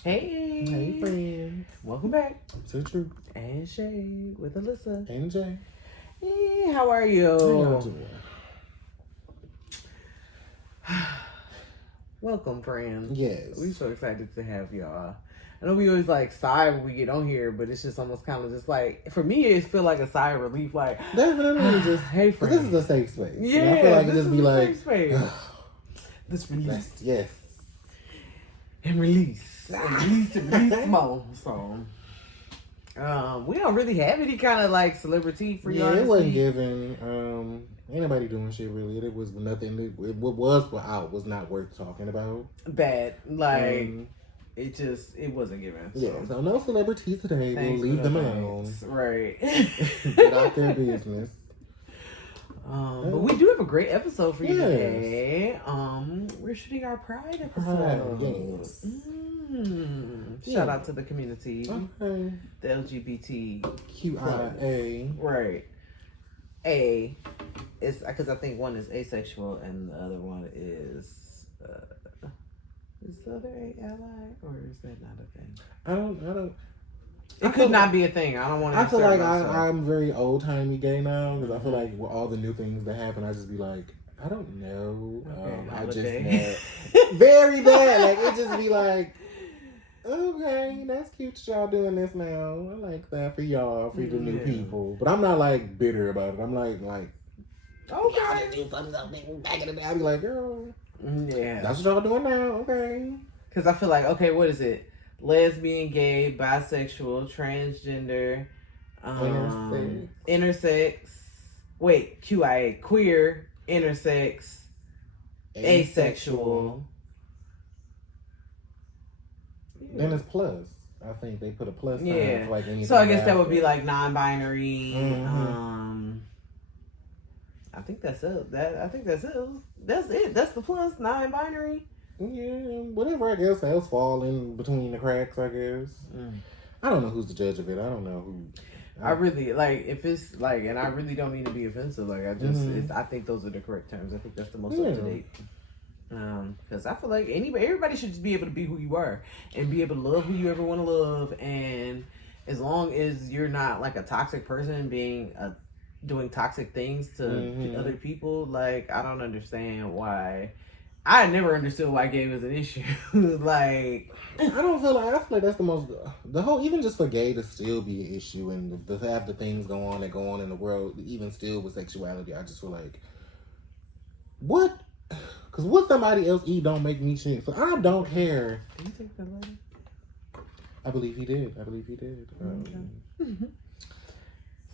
Hey. Hey, friends. Welcome back. To Truth. And Shay with Alyssa. And Jay. Hey, how are you? How y'all doing? Welcome, friends. Yes. We're so excited to have y'all. I know we always like sigh when we get on here, but it's just almost kind of just like, for me, it feel like a sigh of relief. Like, Definitely just, hey, friends. this is a safe space. Yeah, and I feel like it this just is be a like, safe space. This release. Yes. And release. And release more. So, we don't really have any kind of like celebrity for y'all. Yeah, it wasn't week. given. Ain't nobody doing shit really. It was nothing. What was out was not worth talking about. Bad. Like, it wasn't given. So. Yeah, so no celebrities today. We'll leave them alone. Right. Get out their business. But we do have a great episode for you today. We're shooting our Pride episode. Yes. Shout out to the community. Okay. The LGBTQIA. Right. A is because I think one is asexual and the other one is the other A ally, or is that not a thing? I don't. It could not be a thing. I don't want to. I feel like I'm very old timey gay now because I feel like with all the new things that happen, I just be like, I don't know. I just very bad. Like it just be like, okay, that's cute that y'all doing this now. I like that for y'all, for the new people. But I'm not like bitter about it. I'm like, okay, y'all do something back in the day. I be like, girl, that's what y'all doing now. Okay, because I feel like, okay, what is it? Lesbian, gay, bisexual, transgender, intersex. Wait, QIA, queer, intersex, asexual. Then it's plus. I think they put a plus sign for like anything. So I guess that would be like non-binary. I think that's it. I think that's it. That's it. That's the plus, non-binary. Yeah, whatever I guess else fall in between the cracks, I guess. I don't know who's the judge of it. I don't know who. I really, like, if it's, like, and I really don't mean to be offensive, like, I just, I think those are the correct terms. I think that's the most up-to-date. Because I feel like everybody should just be able to be who you are and be able to love who you ever want to love. And as long as you're not, like, a toxic person doing toxic things to other people, like, I don't understand why. I never understood why gay was an issue. Like, I feel like that's the whole, even just for gay to still be an issue and to have the things that go on in the world, even still with sexuality, I just feel like, what? Because what somebody else eat don't make me shit. So I don't care. Did you take that lady? I believe he did.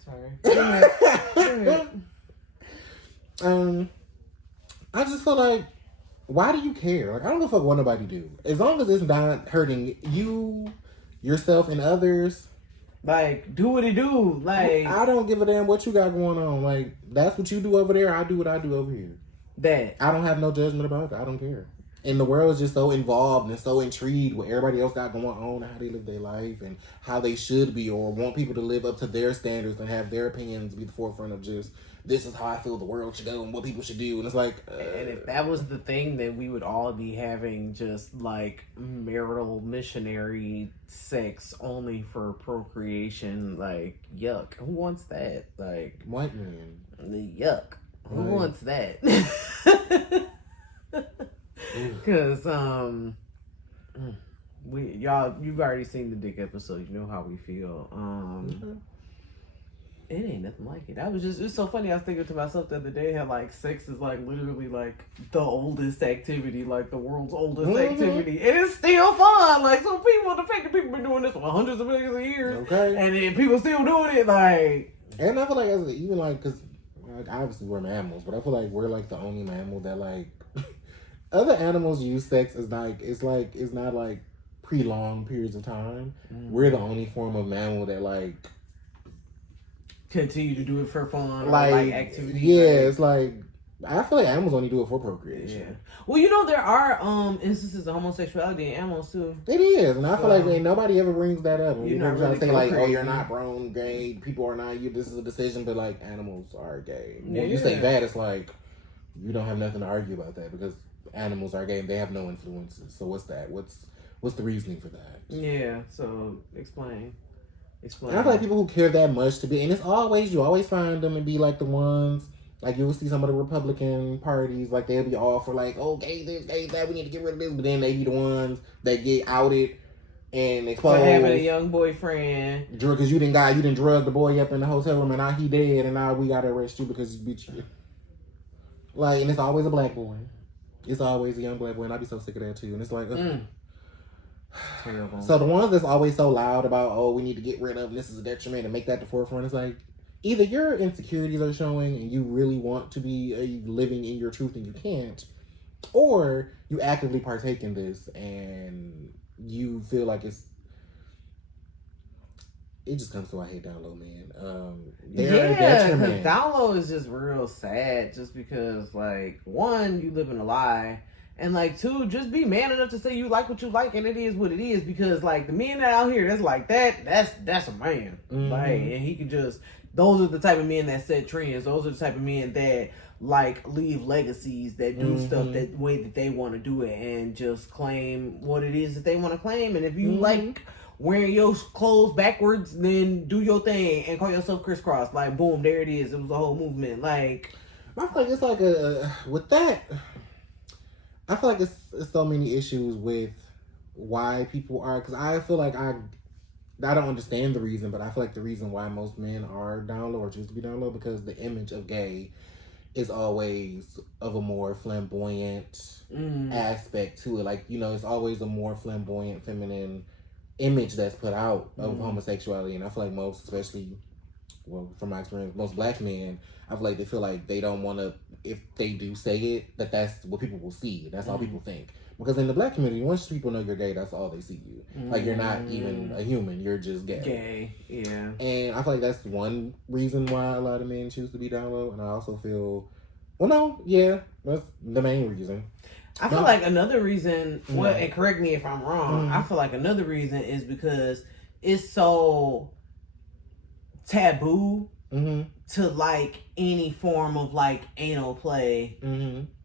Sorry. I just feel like, why do you care? Like, I don't give a fuck what nobody do. As long as it's not hurting you, yourself, and others. Like, do what it do. Like, I don't give a damn what you got going on. Like, that's what you do over there. I do what I do over here. I don't have no judgment about it. I don't care. And the world is just so involved and so intrigued with everybody else got going on and how they live their life and how they should be or want people to live up to their standards and have their opinions be the forefront of just, this is how I feel the world should go and what people should do. And it's like... and if that was the thing, then we would all be having just, like, marital missionary sex only for procreation. Like, yuck. Who wants that? Like... White man. Yuck. Who wants that? Because, you've already seen the dick episode. You know how we feel. It ain't nothing like it. It's so funny. I was thinking to myself the other day how, like, sex is, like, literally, like, the oldest activity, like, the world's oldest activity. And it's still fun. Like, the fact that people been doing this for hundreds of millions of years. Okay. And then people still doing it, like. And I feel like, because, like, obviously we're mammals, but I feel like we're, like, the only mammal that, like, other animals use sex as, like, it's not, like, prolonged periods of time. We're the only form of mammal that, like, continue to do it for fun or like activity. Yeah, it's like, I feel like animals only do it for procreation. Yeah. Well, there are instances of homosexuality in animals too. It is, and I feel like nobody ever brings that up. You're not trying really to say like, oh, you're not grown gay. People are not. This is a decision, but like animals are gay. When you say that, it's like you don't have nothing to argue about that because animals are gay and they have no influences. So what's that? what's the reasoning for that? Yeah, so explain. And I feel like people who care that much to be, and you always find them to be like the ones, like you'll see some of the Republican parties, like they'll be all for like, oh, gay this, gay that, we need to get rid of this, but then they be the ones that get outed and exposed. For having a young boyfriend. Because you didn't drug the boy up in the hotel room and now he dead and now we gotta arrest you because you beat you. Like, and it's always a black boy. It's always a young black boy, and I'd be so sick of that too. And it's like, terrible. So the ones that's always so loud about, oh, we need to get rid of, and this is a detriment, and make that the forefront, it's like, either your insecurities are showing and you really want to be living in your truth and you can't, or you actively partake in this and you feel like it just comes to I hate down low, man. Because down low is just real sad just because, like, one, you live in a lie. And, like, two, just be man enough to say you like what you like and it is what it is. Because, like, the men out here that's like that's a man. Mm-hmm. Like, and he can just, those are the type of men that set trends. Those are the type of men that, like, leave legacies, that do stuff that way that they want to do it and just claim what it is that they want to claim. And if you like wearing your clothes backwards, then do your thing and call yourself crisscross. Like, boom, there it is. It was a whole movement. Like, I feel like it's like with that, I feel like it's so many issues with why people are, because I feel like I don't understand the reason, but I feel like the reason why most men are down low or choose to be down low, because the image of gay is always of a more flamboyant aspect to it. Like, you know, it's always a more flamboyant, feminine image that's put out of homosexuality. And I feel like most, especially, well, from my experience, most black men, I feel like they feel like they don't want to, if they do say it, that's what people will see. That's all people think. Because in the black community, once people know you're gay, that's all they see you. Like, you're not even a human. You're just gay. Gay, yeah. And I feel like that's one reason why a lot of men choose to be down low. And I also feel, well, no, yeah, that's the main reason. I feel like another reason, well, and correct me if I'm wrong, I feel like another reason is because it's so taboo to, like, any form of, like, anal play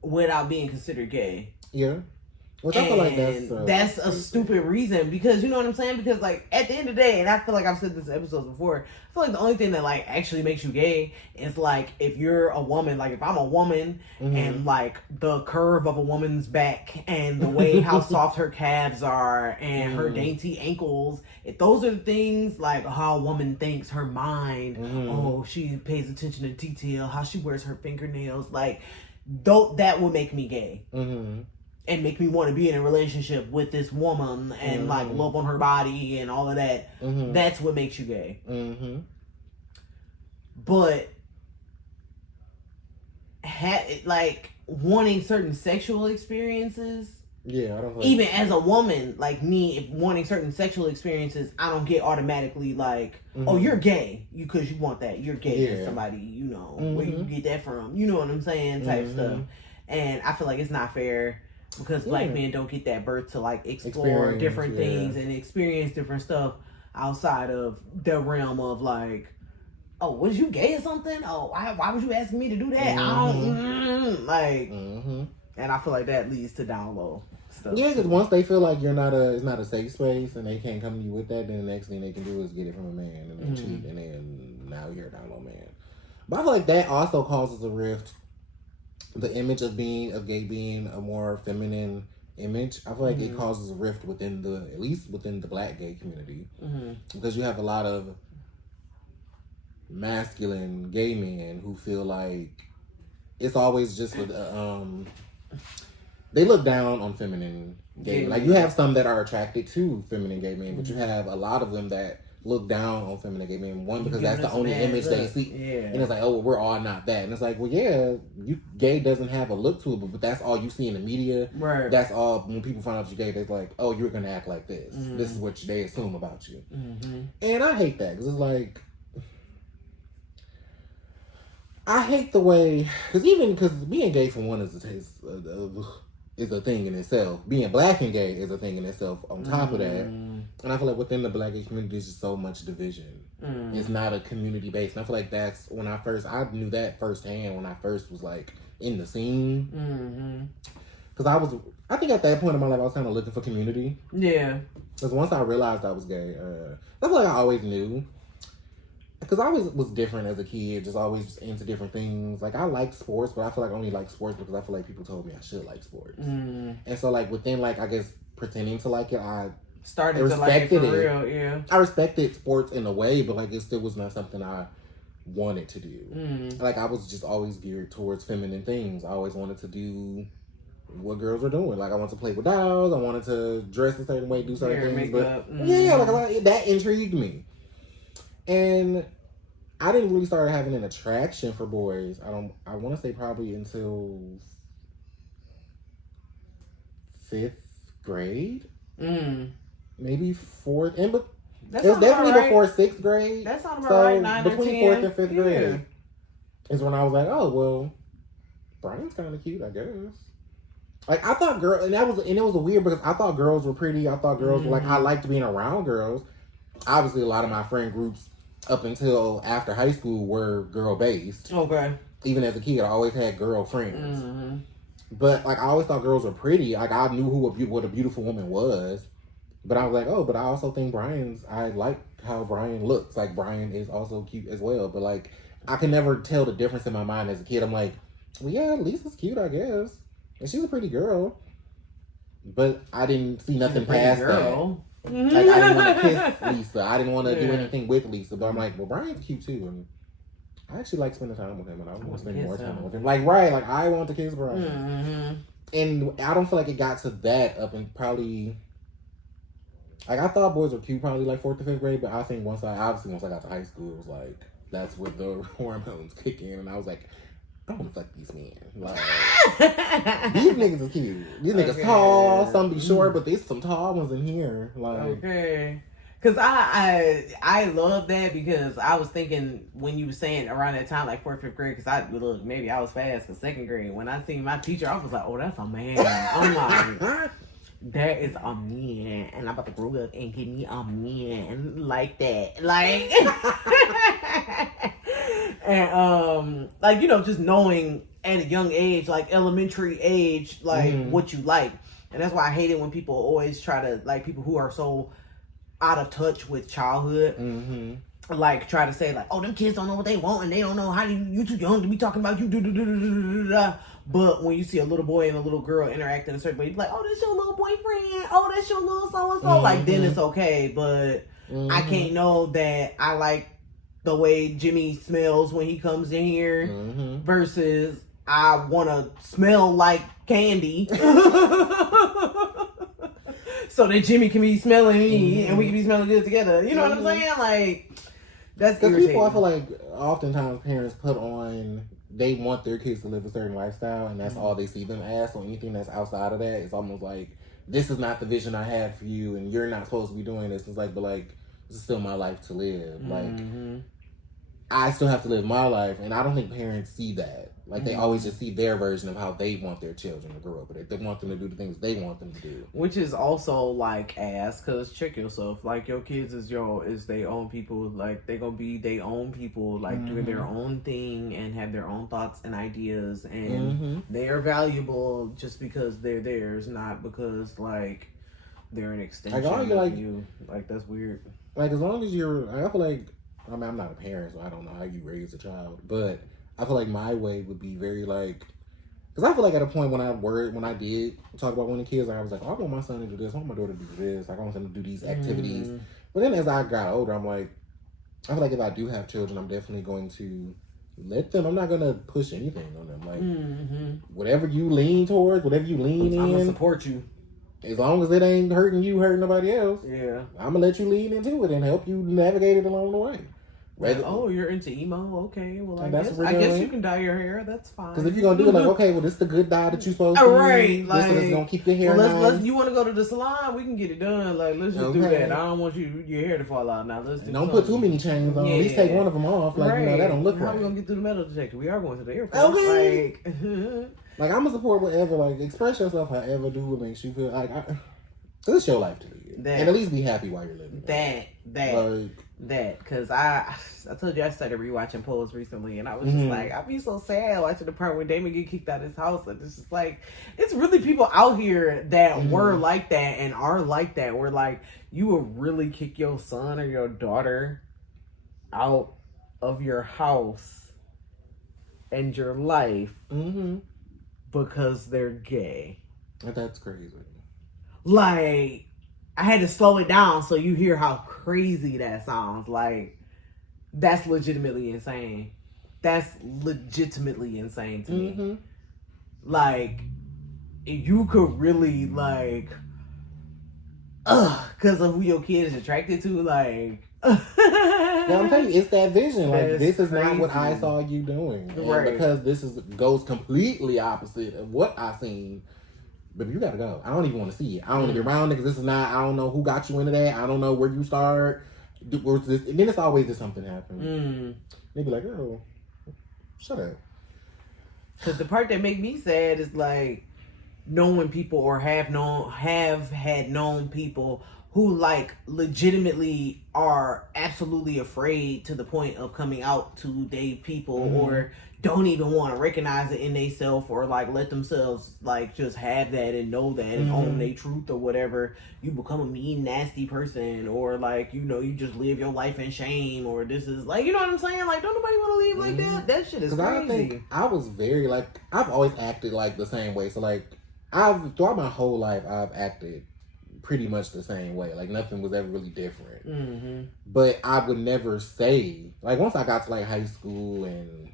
without being considered gay. Yeah. Which I feel like that's a stupid reason, because you know what I'm saying? Because, like, at the end of the day, and I feel like I've said this in episodes before, I feel like the only thing that, like, actually makes you gay is, like, if you're a woman. Like, if I'm a woman and, like, the curve of a woman's back and the way how soft her calves are and her dainty ankles, if those are the things, like, how a woman thinks, her mind, oh, she pays attention to detail, how she wears her fingernails, like, that would make me gay. And make me want to be in a relationship with this woman and like love on her body and all of that. That's what makes you gay. But like wanting certain sexual experiences. Yeah, I don't like even as a woman, like me, if wanting certain sexual experiences, I don't get automatically like, oh, you're gay, because you want that. You're gay as somebody, you know, where you get that from. You know what I'm saying? Type stuff. And I feel like it's not fair. Because black men don't get that birth to like explore different things and experience different stuff outside of the realm of like, oh, was you gay or something? Oh, why would you ask me to do that? I don't like, and I feel like that leads to down low stuff. Yeah, because once they feel like it's not a safe space and they can't come to you with that, then the next thing they can do is get it from a man and then cheat, and then now you're a down low man. But I feel like that also causes a rift. The image of gay being a more feminine image, I feel like it causes a rift at least within the black gay community. Because you have a lot of masculine gay men who feel like it's always just they look down on feminine gay men. Like, you have some that are attracted to feminine gay men, but you have a lot of them that look down on feminine gay men. One, because that's the only image they see. And it's like, oh, well, we're all not that. And it's like, well, yeah, gay doesn't have a look to it, but that's all you see in the media. Right. That's all. When people find out you're gay, they're like, oh, you're going to act like this. This is what they assume about you. And I hate that, because it's like, I hate the way, because being gay for one is a thing in itself. Being black and gay is a thing in itself on top of that. And I feel like within the black gay community, there's just so much division. It's not a community based. And I feel like that's when I knew that firsthand when I first was like in the scene. Because I think at that point in my life, I was kind of looking for community. Yeah. Because once I realized I was gay, I feel like I always knew. Because I always was different as a kid, just always into different things. Like, I liked sports, but I feel like I only like sports because I feel like people told me I should like sports. And so, like, within, like, I guess, pretending to like it, I started to like it for real, yeah. I respected sports in a way, but, like, it still was not something I wanted to do. Like, I was just always geared towards feminine things. I always wanted to do what girls were doing. Like, I wanted to play with dolls. I wanted to dress a certain way, do certain things. But, yeah, like, that intrigued me. And I didn't really start having an attraction for boys. I want to say probably until 5th grade. Maybe 4th. It was definitely before 6th grade. That sounds about right. 9 between or 10. 4th and 5th grade is when I was like, oh, well, Brian's kind of cute, I guess. Like, I thought and it was weird because I thought girls were pretty. I thought girls were like, I liked being around girls. Obviously, a lot of my friend groups up until after high school were girl-based. Okay. Even as a kid, I always had girl friends. But, like, I always thought girls were pretty. Like, I knew what a beautiful woman was. But I was like, oh, but I also think I like how Brian looks. Like, Brian is also cute as well. But, like, I can never tell the difference in my mind as a kid. I'm like, well, yeah, Lisa's cute, I guess. And she's a pretty girl. But I didn't see nothing past that. Like, I didn't want to kiss Lisa. I didn't want to do anything with Lisa. But I'm like, well, Brian's cute too. And I actually like spending time with him. And I want to spend more time with him. Like, like, I want to kiss Brian. And I don't feel like it got to that up in probably... Like, I thought boys were cute probably like 4th or 5th grade. But I think once I got to high school, it was like, that's where the hormones kick in. And I was like, I want to fuck these men. Like, these niggas is cute. These niggas tall, some be short, but there's some tall ones in here. Like, Cause I love that because I was thinking when you were saying around that time, like 4th, 5th grade, cause maybe I was fast for 2nd grade. When I seen my teacher, I was like, oh, that's a man. I'm like, that is a man, and I'm about to grow up and give me a man like that. Like, and like, you know, just knowing at a young age, like elementary age, like what you like. And that's why I hate it when people always try to, like, people who are so out of touch with childhood, like, try to say, like, oh, them kids don't know what they want and they don't know how you too young to be talking about you. But when you see a little boy and a little girl interacting a certain way, you be like, oh, that's your little boyfriend. Oh, that's your little so-and-so. Like, then it's okay. But I can't know that I like the way Jimmy smells when he comes in here versus I want to smell like candy. So that Jimmy can be smelling me and we can be smelling good together. You know what I'm saying? Like, that's irritating. Because people, I feel like, oftentimes parents put on, they want their kids to live a certain lifestyle, and that's all they see them as. So anything that's outside of that, it's almost like, this is not the vision I had for you, and you're not supposed to be doing this. It's like, but like, this is still my life to live. Like, I still have to live my life, and I don't think parents see that. Like, they always just see their version of how they want their children to grow up. But they want them to do the things they want them to do. Which is also, like, ass, because check yourself. Like, your kids is their own people. Like, they gonna be their own people, like, doing their own thing and have their own thoughts and ideas. And they are valuable just because they're theirs, not because, like, they're an extension of you. Like, that's weird. Like, as long as I feel like, I mean, I'm not a parent, so I don't know how you raise a child. But I feel like my way would be very, like, because I feel like at a point when I did talk about wanting kids, I was like, oh, I want my son to do this, I want my daughter to do this, I want them to do these activities. But then as I got older, I'm like, I feel like if I do have children, I'm definitely going to let them, I'm not going to push anything on them. Like, whatever you lean towards, whatever you lean in, I'm going to support you. As long as it ain't hurting you, hurting nobody else, I'm going to let you lean into it and help you navigate it along the way. Oh, you're into emo? Okay, well, I guess you can dye your hair. That's fine. Because if you're going to do it, like, okay, well, this is the good dye that you're supposed to use. Like, this is going to keep your hair nice. You want to go to the salon? We can get it done. Like, let's just do that. I don't want your hair to fall out now. Let's do Don't put too many chains on. At least take one of them off. Like, you know, that don't look right. How are we going to get through the metal detector? We are going to the airport. Okay. Like, I'm going to support whatever. Like, express yourself however what makes you feel. Like, this is your life to live. And at least be happy while you're living. That. Like, that, because I told you I started rewatching Pose recently, and I was just like, I'd be so sad watching the part where Damon get kicked out of his house, and it's just like, it's really people out here that were like that and are like that, where like, you would really kick your son or your daughter out of your house and your life because they're gay. That's crazy. Like, I had to slow it down so you hear how crazy that sounds. Like, that's legitimately insane. That's legitimately insane to me. Like, you could really, like, because of who your kid is attracted to, like... Yeah, I'm telling you, it's that vision. Like, That's this is crazy. not what I saw you doing. And Right. because this goes completely opposite of what I seen, but you gotta go. I don't even want to see it. I don't want to be around it because this is not, I don't know who got you into that. I don't know where you start. And then it's always that something happened. They be like, oh, shut up. Because the part that make me sad is like knowing people or have had known people who like legitimately are absolutely afraid to the point of coming out to they people or don't even want to recognize it in themselves or like let themselves like just have that and know that and own their truth or whatever. You become a mean, nasty person, or like, you know, you just live your life in shame, or this is like, you know what I'm saying? Like, don't nobody want to live like that. That shit is crazy. I think I was very like, I've always acted like the same way. So like, throughout my whole life, I've acted pretty much the same way. Like, nothing was ever really different. But I would never say, like, once I got to like high school and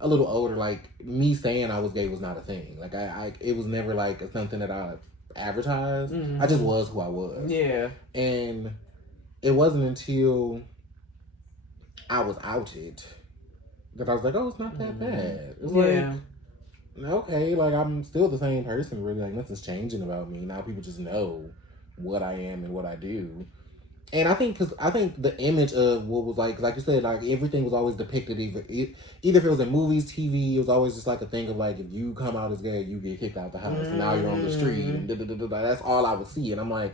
a little older, like, me saying I was gay was not a thing. Like, it was never like something that I advertised. I just was who I was. Yeah. And it wasn't until I was outed that I was like, oh, it's not that bad. It's like, okay, like, I'm still the same person, really. Like, nothing's changing about me. Now people just know what I am and what I do. And I think the image of what was like you said, like, everything was always depicted, either if it was in movies, TV, it was always just like a thing of like, if you come out as gay, you get kicked out the house, and now you're on the street, and that's all I would see. And I'm like,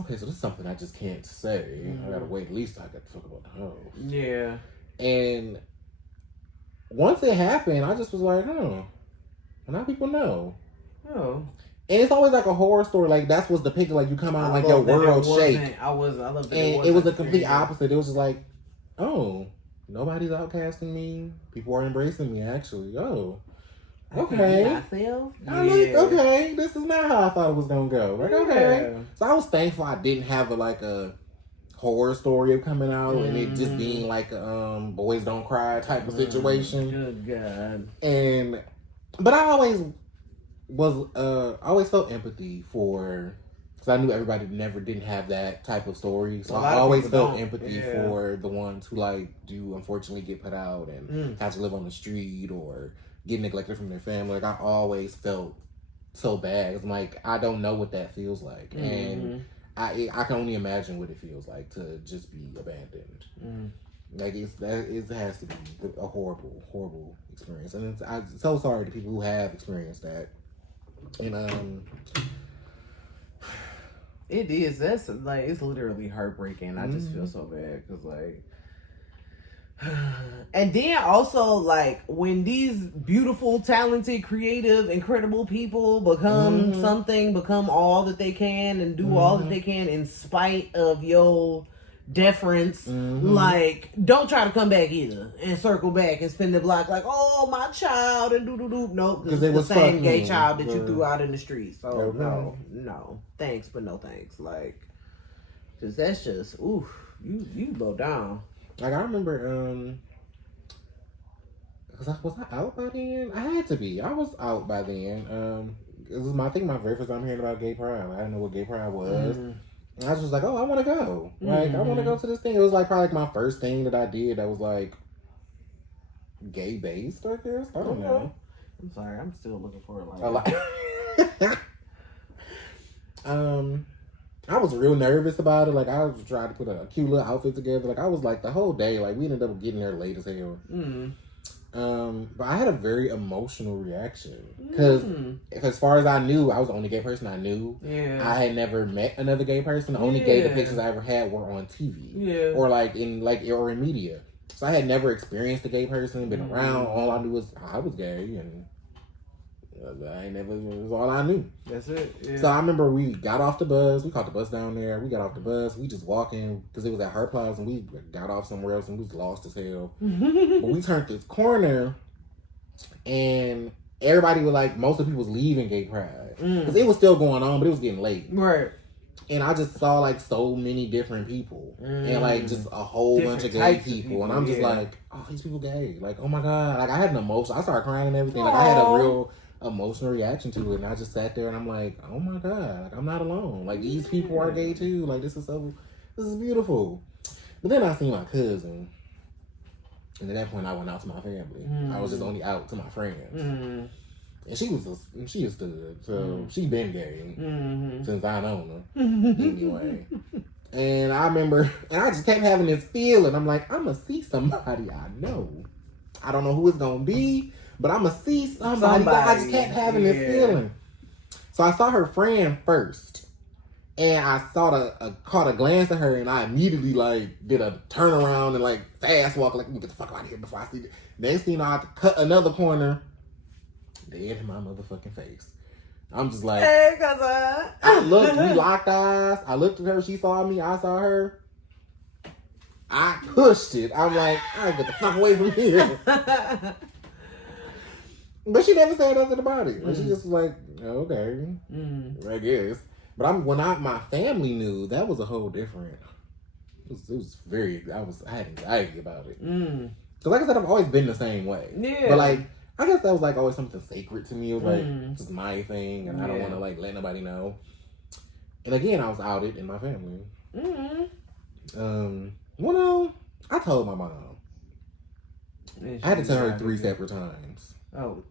okay, so this is something I just can't say. I gotta wait, at least I got to talk about the house. Yeah. And once it happened, I just was like, oh, now people know. Oh. And it's always like a horror story. Like, that's what's depicted. Like, you come out like your world shake. I love that. And it was a complete opposite. It was just like, oh, nobody's outcasting me. People are embracing me, actually. Oh, okay. I'm like, okay, this is not how I thought it was going to go. Like, okay. So I was thankful I didn't have a horror story of coming out and it just being like a boys don't cry type of situation. Good God. But I always felt empathy for, because I knew everybody didn't have that type of story. So I always felt empathy for the ones who like do unfortunately get put out and have to live on the street or get neglected from their family. Like, I always felt so bad. It's like, I don't know what that feels like. And I can only imagine what it feels like to just be abandoned. Like, it has to be a horrible, horrible experience. And I'm so sorry to people who have experienced that. And it is. That's like, it's literally heartbreaking. I just feel so bad because like, and then also like when these beautiful, talented, creative, incredible people become become all that they can and do all that they can in spite of your deference, like, don't try to come back either and circle back and spin the block like, oh, my child, and do. Nope, because it's the same gay child that you threw out in the street. So no, thanks, but no thanks. Like, because that's just, oof, you low down. Like, I remember, was I out by then? I had to be. I was out by then. It was I think my very first time hearing about gay pride. I didn't know what gay pride was. And I was just like, oh, I want to go. Like, I want to go to this thing. It was like probably like my first thing that I did that was like gay based, I guess. I don't know. I'm sorry, I'm still looking for it. Like, I was real nervous about it. Like, I was trying to put a cute little outfit together. Like, I was like the whole day. Like, we ended up getting there late as hell. But I had a very emotional reaction because, as far as I knew, I was the only gay person I knew. Yeah. I had never met another gay person. The only gay depictions I ever had were on TV, or or in media. So I had never experienced a gay person, been around. All I knew was I was gay, and it was all I knew. That's it. Yeah. So I remember we got off the bus. We caught the bus down there. We got off the bus. We just walking because it was at Her Plaza, and we got off somewhere else, and we was lost as hell. But we turned this corner, and everybody was like, most of the people was leaving gay pride because it was still going on, but it was getting late. Right. And I just saw like so many different people and like just a whole bunch of gay people. And I'm just like, oh, these people gay. Like, oh my God. Like I had an emotion. I started crying and everything. Like I had a real emotional reaction to it. And I just sat there and I'm like, oh my God. Like I'm not alone. Like these people are gay too. Like this is beautiful. But then I seen my cousin. And at that point I went out to my family. I was just only out to my friends. And she a stud, so she been gay since I known her. Anyway. And I remember, and I just kept having this feeling. I'm like, I'm going to see somebody I know. I don't know who it's going to be, but I'm going to see somebody. I just kept having this feeling. So I saw her friend first. And I caught a glance at her, and I immediately like did a turnaround and like fast walk, like, let me get the fuck out of here before I see it. Next thing you know, I had to cut another corner. Dead in my motherfucking face. I'm just like, hey, cousin. I looked, we locked eyes. I looked at her, she saw me, I saw her. I pushed it. I'm like, I get the fuck away from here. But she never said nothing about it. She just was like, okay, I guess. But my family knew, that was a whole different. It was very. I had anxiety about it. Because like I said, I've always been the same way. Yeah. But like, I guess that was like always something sacred to me. It was like just my thing, and I don't want to like let nobody know. And again, I was outed in my family. Well, no, I told my mom. I had to tell her 3 separate times. Oh.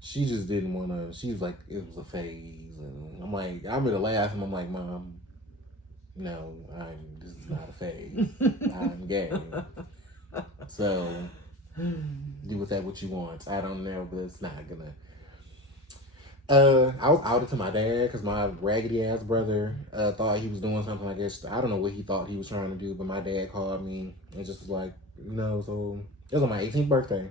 She just didn't want to. She was like, it was a phase, and I'm like, I'm gonna laugh, and I'm like, Mom, no, this is not a phase. I'm gay. So. Do with that what you want. I don't know, but it's not gonna. I was outed to my dad because my raggedy ass brother thought he was doing something. I guess I don't know what he thought he was trying to do, but my dad called me and just was like, so it was on my 18th birthday.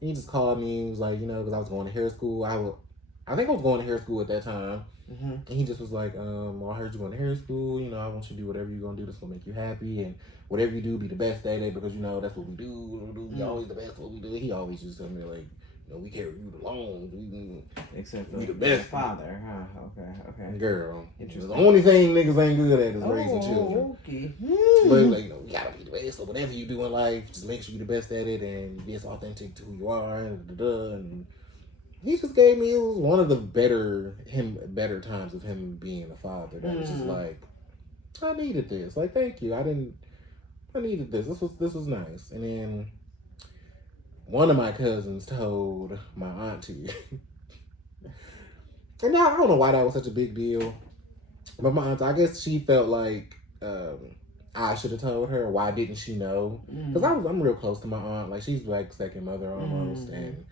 He just called me. He was like, because I was going to hair school. I think I was going to hair school at that time. And he just was like, well, I heard you going to hair school. I want you to do whatever you're going to do that's going to make you happy. And whatever you do, be the best at it because, that's what we do. We always the best at what we do. He always just told me, like, we carry you along. Except for we the best. Father, huh? Okay. Girl. The only thing niggas ain't good at is raising children. Okay. But, like, we got to be the best. So whatever you do in life, just make sure you're the best at it and be as authentic to who you are. And he just gave me, it was one of the better times of him being a father. That was just like, I needed this. Like, thank you. I needed this. This was nice. And then one of my cousins told my auntie. And now I don't know why that was such a big deal. But my auntie, I guess she felt like I should have told her. Why didn't she know? Because I'm real close to my aunt. Like, she's like second mother almost. And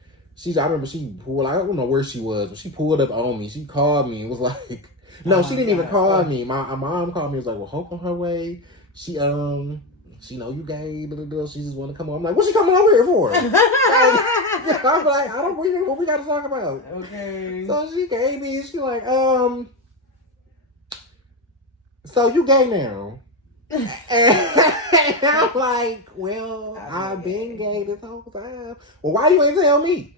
I remember she pulled, I don't know where she was, but she pulled up on me. She called me and was like, no, she didn't even call me. My mom called me and was like, well, Hope on her way. She know you gay, she just want to come on. I'm like, what's she coming over here for? I'm like, I don't believe what we got to talk about. Okay. So she gave me, she like, so you gay now? And I'm like, well, I've been gay this whole time. Well, why you ain't tell me?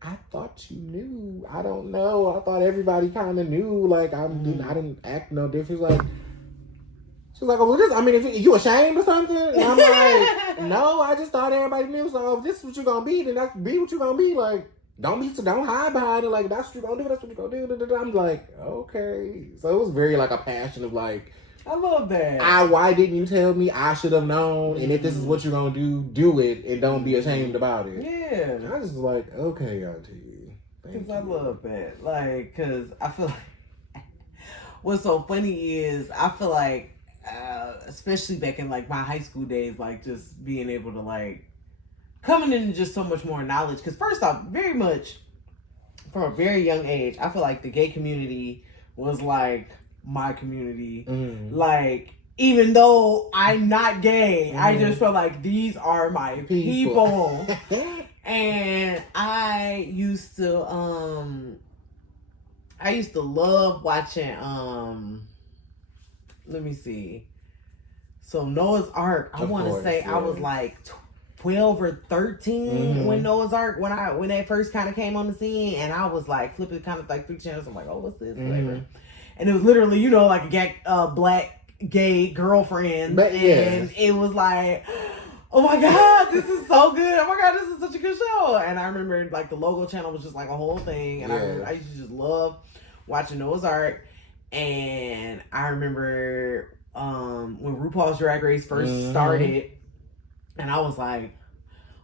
I thought you knew. I don't know. I thought everybody kind of knew. Like, I didn't act no different. She's like, oh, well, if you ashamed or something? And I'm like, no, I just thought everybody knew. So if this is what you're going to be, then that's be what you're going to be. Like, don't hide behind it. Like, that's what you're going to do. That's what you're going to do. I'm like, okay. So it was very like a passion of like, I love that. Why didn't you tell me? I should have known. And if this is what you're going to do it and don't be ashamed about it. Yeah. And I just was like, okay, auntie. Because I love that. Like, because I feel like what's so funny is I feel like especially back in like my high school days, like just being able to like coming into just so much more knowledge. Because first off, very much from a very young age, I feel like the gay community was like my community. Like, even though I'm not gay, I just feel like these are my people. And I used to love watching let me see. So Noah's Ark, I want to say I was like 12 or 13 when Noah's Ark, when that first kind of came on the scene, and I was like flipping kind of like through channels. I'm like, oh, what's this? Whatever. And it was literally, you know, like a black gay girlfriend, and it was like, oh my god, this is so good. Oh my god, this is such a good show. And I remember like the logo channel was just like a whole thing, and I used to just love watching Noah's Ark. And I remember when RuPaul's Drag Race first started, and I was like,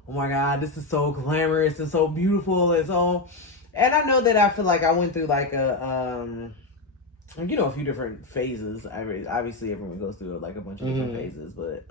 oh my god, this is so glamorous and so beautiful and so. And I know that I feel like I went through like a you know, a few different phases. Obviously everyone goes through like a bunch of different phases, but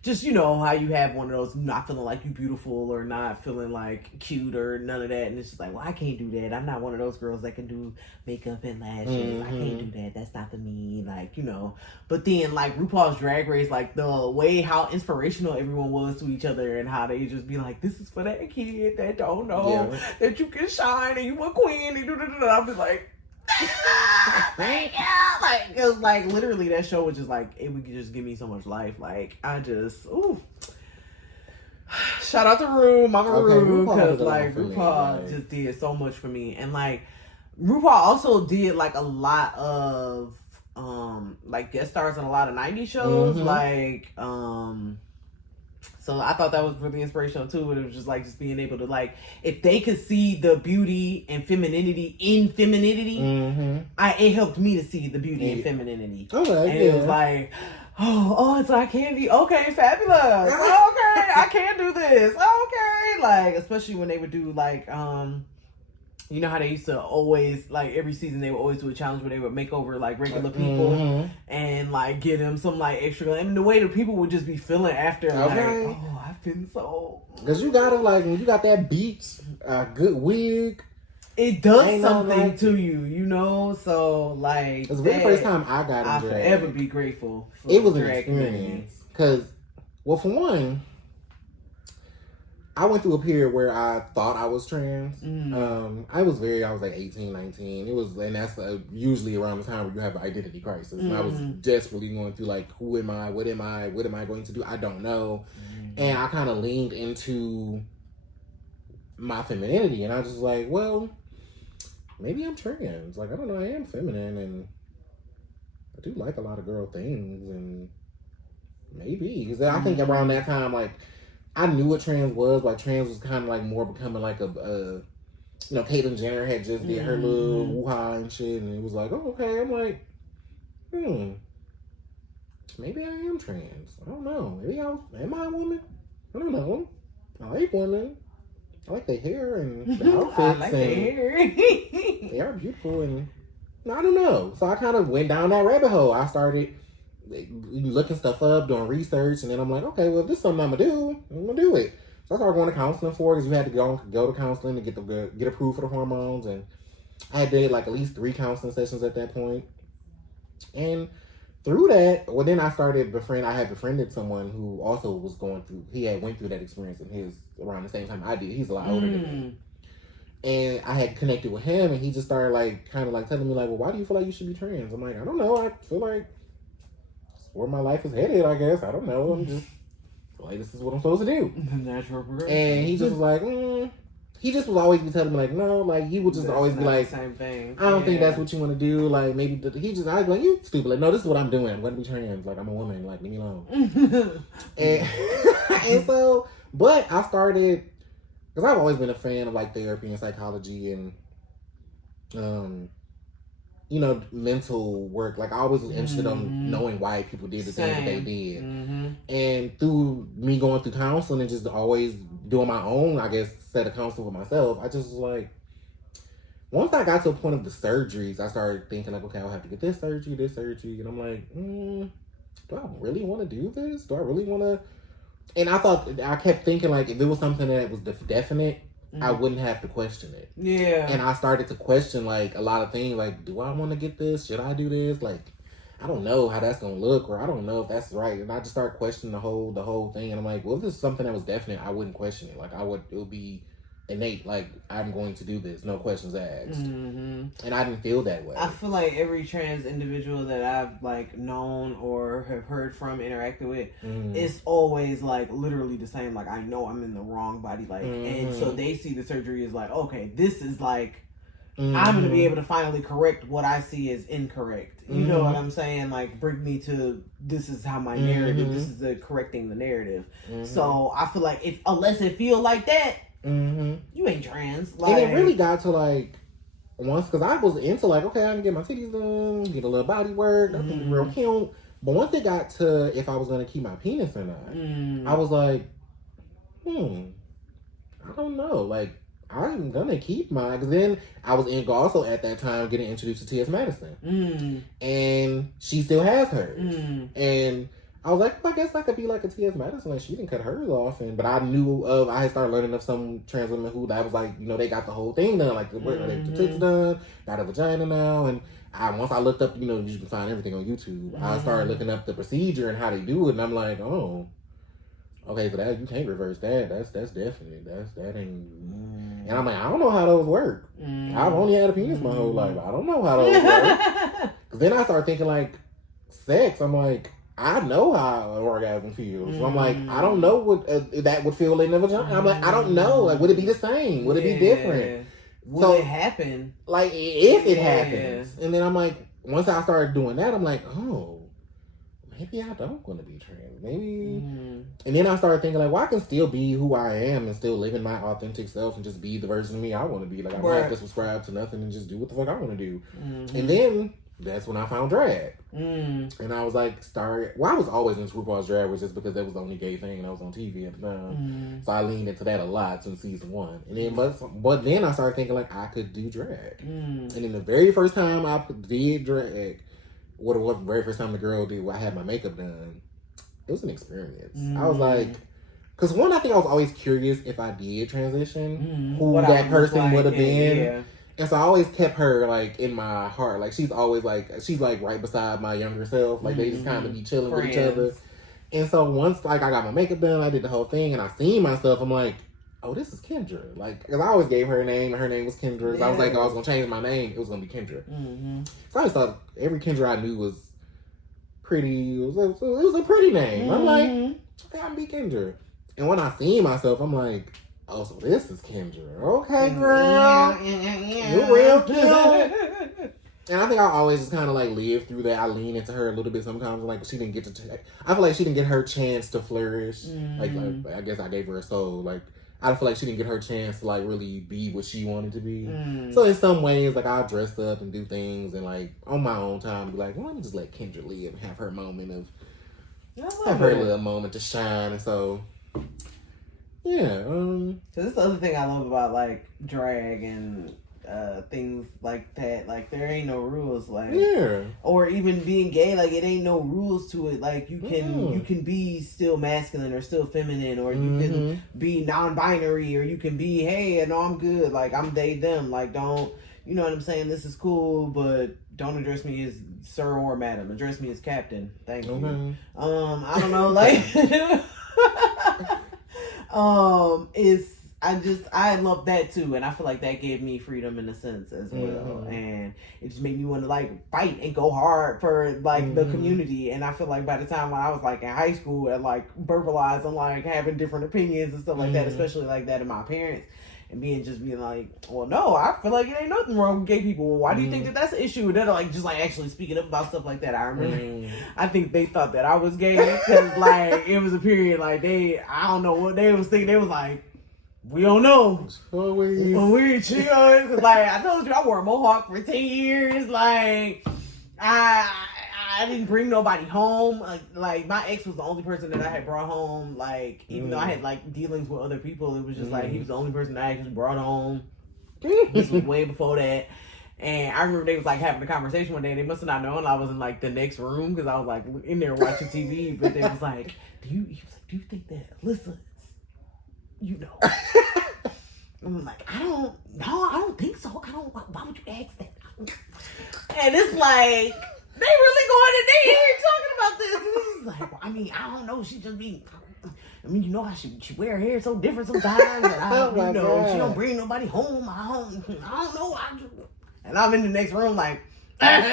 just, you know, how you have one of those not feeling like you beautiful or not feeling like cute or none of that, and it's just like, well, I can't do that. I'm not one of those girls that can do makeup and lashes. I can't do that. That's not for me. Like, you know. But then like RuPaul's Drag Race, like the way how inspirational everyone was to each other, and how they just be like, this is for that kid that don't know that you can shine and you a queen and I'll be like, like, cause like literally that show was just like, it would just give me so much life. Like, I just, shout out to Mama Ru, cause like RuPaul just did so much for me. And like RuPaul also did like a lot of like guest stars on a lot of 90s shows, like so I thought that was really inspirational too. But it was just like just being able to like, if they could see the beauty and femininity in femininity, it helped me to see the beauty and femininity. And it was like, oh, it's like candy. Okay, fabulous. Okay, I can do this. Okay, like especially when they would do like you know how they used to always, like, every season they would always do a challenge where they would make over, like, regular people and, like, give them some, like, extra. And the way the people would just be feeling after, like, oh, I've been so... Because you gotta, like, when you got that beats, a good wig... It does something to you, you know? So, like... It's the very first time I got in drag. I'll forever be grateful for it was an experience. Because, well, for one... I went through a period where I thought I was trans. I was like 18, 19. And that's usually around the time where you have an identity crisis. And I was desperately going through like, who am I? What am I? What am I going to do? I don't know. And I kind of leaned into my femininity, and I was just like, well, maybe I'm trans. Like, I don't know, I am feminine, and I do like a lot of girl things, and maybe. Because I think around that time, like, I knew what trans was. Like, trans was kind of like more becoming like a you know, Caitlyn Jenner had just did her little woo-ha and shit, and it was like, oh, okay. I'm like, maybe I am trans. I don't know. Maybe am I a woman? I don't know. I like women. I like their hair and the outfits. I like their hair. They are beautiful, and I don't know. So I kind of went down that rabbit hole. I started looking stuff up, doing research, and then I'm like, okay, well, if this is something I'm gonna do, I'm gonna do it. So I started going to counseling for it, because you had to go to counseling to get approved for the hormones, and I did like at least 3 counseling sessions at that point. And through that, well, then I had befriended someone who also was went through that experience in around the same time I did. He's a lot older than me. And I had connected with him, and he just started like kind of like telling me like, well, why do you feel like you should be trans? I'm like, I don't know. I feel like it's where my life is headed, I guess. I don't know. I'm just like, this is what I'm supposed to do. Natural progression. And he just was like, he just was always be telling me like, no, like he would just always be like, same thing. I don't think that's what you want to do. Like maybe I was like, you stupid. Like, no, this is what I'm doing. I'm going to be trans. Like, I'm a woman. Like, leave me alone. and so, but I started, because I've always been a fan of like therapy and psychology and, you know, mental work. Like, I always was interested in knowing why people did the things that they did. And through me going through counseling and just always doing my own, I guess, set of counseling for myself, I just was like, once I got to a point of the surgeries, I started thinking like, okay, I'll have to get this surgery, and I'm like, do I really want to do this? Do I really want to? And I kept thinking, like, if it was something that was definite, I wouldn't have to question it. Yeah. And I started to question, like, a lot of things. Like, do I want to get this? Should I do this? Like, I don't know how that's going to look, or I don't know if that's right. And I just started questioning the whole thing. And I'm like, well, if this is something that was definite, I wouldn't question it. Like, it would be innate. Like, I'm going to do this. No questions asked. And I didn't feel that way. I feel like every trans individual that I've, like, known or have heard from, interacted with, it's always, like, literally the same. Like, I know I'm in the wrong body. Like, and so they see the surgery as, like, okay, this is, like, I'm going to be able to finally correct what I see as incorrect. You know what I'm saying? Like, bring me to, this is how my narrative, this is the correcting the narrative. So I feel like, unless it feel like that, you ain't trans. Like, and it really got to, like, once, because I was into, like, okay, I can get my titties done, get a little body work, nothing real cute. But once it got to if I was going to keep my penis or not, I was like, I don't know. Like, I'm gonna keep mine. Because then I was also at that time getting introduced to T.S. Madison. And she still has hers. And I was like, well, I guess I could be like a T.S. Madison. Like, she didn't cut hers off. But I had started learning of some trans women who that was like, you know, they got the whole thing done. Like, the tits done, got a vagina now. And once I looked up, you know, you can find everything on YouTube. I started looking up the procedure and how they do it. And I'm like, oh, okay, so that you can't reverse that. That's definite. That ain't. And I'm like, I don't know how those work. I've only had a penis my whole life. I don't know how those work. Because then I start thinking, like, sex. I'm like, I know how an orgasm feels. So I'm like, I don't know what that would feel in the vagina. I'm like, I don't know. Like, would it be the same? Would it be different? Will it happen? Like, if it happens. And then I'm like, once I started doing that, I'm like, oh, maybe I don't want to be trans. Maybe. And then I started thinking, like, well, I can still be who I am and still live in my authentic self and just be the version of me I want to be. Like, I don't have to subscribe to nothing and just do what the fuck I want to do. And then that's when I found drag. And I was like, I was always into RuPaul's Drag, was just because that was the only gay thing that was on TV at the time. So I leaned into that a lot since season 1. And then, but then I started thinking, like, I could do drag. And then the very first time I did drag, what it was the very first time the girl did, I had my makeup done, it was an experience. I was like, because one, I think I was always curious if I did transition, who what that person would have been. Yeah. And so I always kept her, like, in my heart. Like, she's always, like, right beside my younger self. Like, they just kind of be chilling with each other. And so once, like, I got my makeup done, I did the whole thing, and I seen myself, I'm like, oh, this is Kendra. Like, because I always gave her a name, and her name was Kendra. So I was like, I was going to change my name. It was going to be Kendra. So I just thought every Kendra I knew was pretty. It was a pretty name. I'm like, okay, I'm be Kendra. And when I seen myself, I'm like, oh, so this is Kendra. Okay, girl. You're real cute. And I think I always just kind of, like, live through that. I lean into her a little bit sometimes. Like, she didn't get to... I feel like she didn't get her chance to flourish. Like, I guess I gave her a soul. Like, I feel like she didn't get her chance to, like, really be what she wanted to be. So in some ways, like, I'll dress up and do things and, like, on my own time, be like, well, let me just let Kendra live and have her moment of... Have her little moment to shine. And so... Yeah. So this is the other thing I love about, like, drag and things like that. Like, there ain't no rules. Like, or even being gay, like, it ain't no rules to it. Like, you can be still masculine or still feminine, or you can be non-binary, or you can be, hey, no, I'm good. Like, I'm they, them. Like, don't, you know what I'm saying? This is cool, but don't address me as sir or madam. Address me as captain. Thank you. I don't know, like... I love that too, and I feel like that gave me freedom in a sense as well, and it just made me want to, like, fight and go hard for, like, the community. And I feel like by the time when I was, like, in high school and, like, verbalizing, like, having different opinions and stuff like that, especially like that of my parents, and being like, well, no, I feel like it ain't nothing wrong with gay people. Well, why do you think that that's an issue? And they're, like, just, like, actually speaking up about stuff like that. I remember, I think they thought that I was gay because, like, it was a period, like, I don't know what they was thinking. They was like, we don't know. Weird shit. Like, I told you, I wore a mohawk for 10 years. Like, I didn't bring nobody home. Like, my ex was the only person that I had brought home. Like, even though I had, like, dealings with other people, it was just like he was the only person that I actually brought home. This was way before that. And I remember they was like having a conversation one day. They must have not known I was in like the next room because I was like in there watching TV. But they was like, he was like, do you think that Alyssa is, I'm like, I don't think so. Why would you ask that? And it's like, they really going in there here talking about this. And it's like, well, I mean, I don't know. She just be, you know how she wear her hair so different sometimes. And she don't bring nobody home. I don't know. And I'm in the next room like, and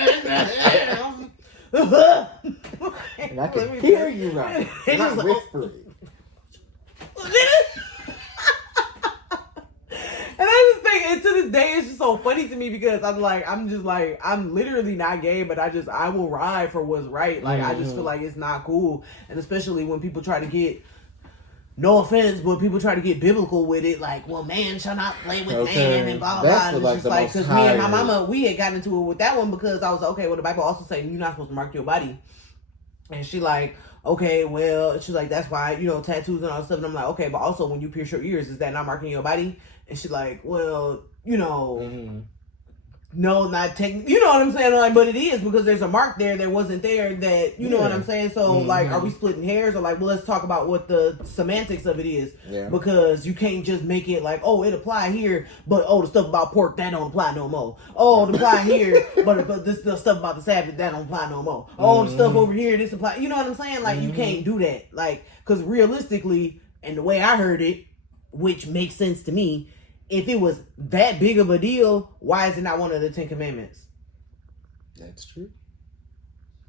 I can hear you right. It's not whispering. And I just think, and to this day, it's just so funny to me because I'm literally not gay, but I will ride for what's right. Like, I just feel like it's not cool. And especially when people try to get, no offense, but people try to get biblical with it. Like, well, man shall not play with man and blah, blah, blah. And it's just like, because me and my mama, we had gotten into it with that one because I was like, okay, well, the Bible also saying you're not supposed to mark your body. And she like, okay, well, she's like, that's why, tattoos and all that stuff. And I'm like, okay, but also when you pierce your ears, is that not marking your body? And she's like, well, no, not technically. You know what I'm saying? Like, but it is because there's a mark there that wasn't there that, you know what I'm saying? So, like, are we splitting hairs? Or like, well, let's talk about what the semantics of it is. Yeah. Because you can't just make it like, oh, it apply here, but, the stuff about pork, that don't apply no more. Oh, it apply here, but this the stuff about the Sabbath, that don't apply no more. Oh, the stuff over here, this apply. You know what I'm saying? Like, you can't do that. Like, because realistically, and the way I heard it, which makes sense to me, if it was that big of a deal, why is it not one of the 10 Commandments? That's true.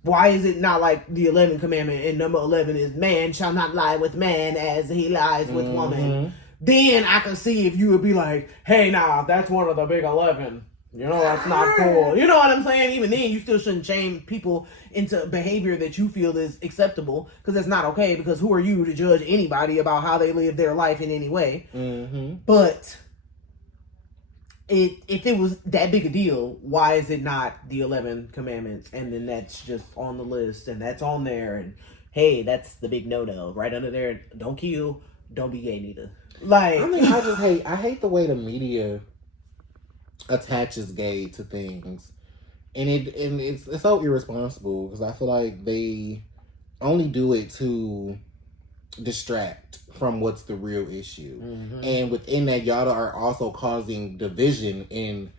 Why is it not like the 11th commandment and number 11 is man shall not lie with man as he lies with woman? Then I can see if you would be like, hey, that's one of the big 11. That's not cool. You know what I'm saying? Even then, you still shouldn't shame people into behavior that you feel is acceptable because that's not okay because who are you to judge anybody about how they live their life in any way? But if it was that big a deal, why is it not the 11 commandments? And then that's just on the list and that's on there. And hey, that's the big no-no right under there. Don't kill, don't be gay neither. Like, I hate the way the media attaches gay to things. And it's so irresponsible because I feel like they only do it to distract from what's the real issue. And within that, y'all are also causing division in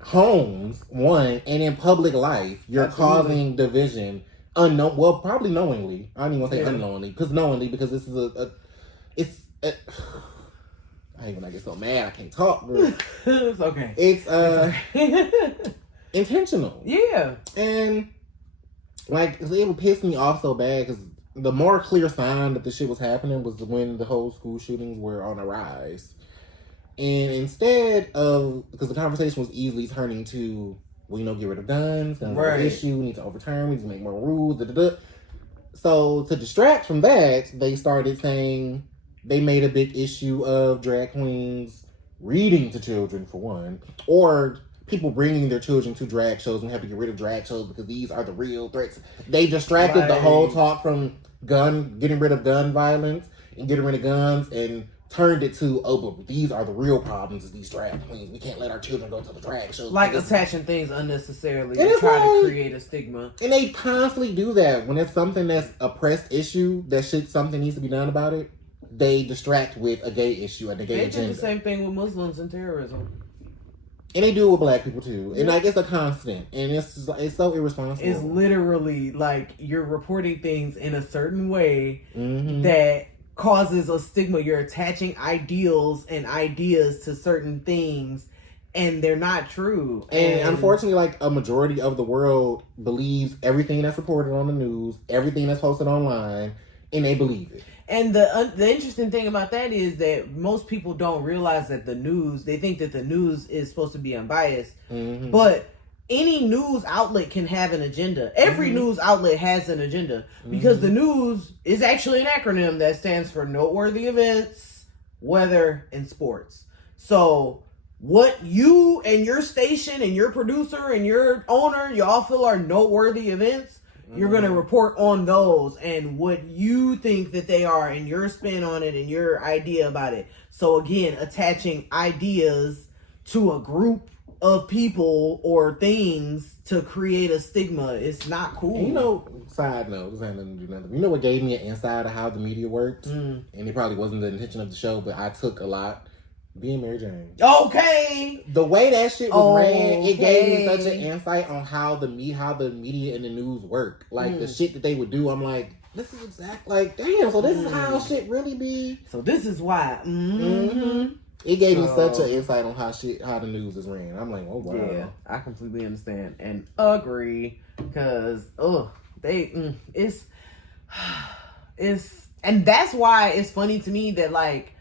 homes, one, and in public life. You're causing division probably knowingly. I don't even want to say unknowingly, because this is I hate when I get so mad I can't talk, bro. It's okay. It's intentional. Yeah. And like, it would piss me off so bad because the more clear sign that the shit was happening was when the whole school shootings were on a rise. And instead of, because the conversation was easily turning to, get rid of guns, guns are an issue, we need to overturn, we need to make more rules, So to distract from that, they started saying, they made a big issue of drag queens reading to children, for one, or people bringing their children to drag shows and have to get rid of drag shows because these are the real threats. They distracted the whole talk from getting rid of gun violence and getting rid of guns and turned it to, but these are the real problems of these drag queens. We can't let our children go to the drag shows. Like attaching things unnecessarily to try to create a stigma. And they constantly do that. When it's something that's a pressed issue, something needs to be done about it, they distract with a gay issue and a gay agenda. They did the same thing with Muslims and terrorism. And they do it with black people too. And like, it's a constant. And it's so irresponsible. It's literally like you're reporting things in a certain way that causes a stigma. You're attaching ideals and ideas to certain things and they're not true. And unfortunately, like, a majority of the world believes everything that's reported on the news, everything that's posted online, and they believe it. And the interesting thing about that is that most people don't realize that they think that the news is supposed to be unbiased. But any news outlet can have an agenda. Every news outlet has an agenda because the news is actually an acronym that stands for noteworthy events, weather, and sports. So what you and your station and your producer and your owner, y'all feel are noteworthy events, you're going to report on those and what you think that they are and your spin on it and your idea about it. So again, attaching ideas to a group of people or things to create a stigma. It's not cool. And side note, this ain't nothing to do nothing. You know what gave me an insight of how the media worked? And it probably wasn't the intention of the show, but I took a lot. Being Mary Jane. Okay. The way that shit was ran, it gave me such an insight on how the media and the news work. Like, the shit that they would do, I'm like, this is damn, so this is how shit really be. So this is why. It gave me such an insight on how the news is ran. I'm like, oh wow. Yeah, I completely understand and agree. Because, it's, and that's why it's funny to me that, like,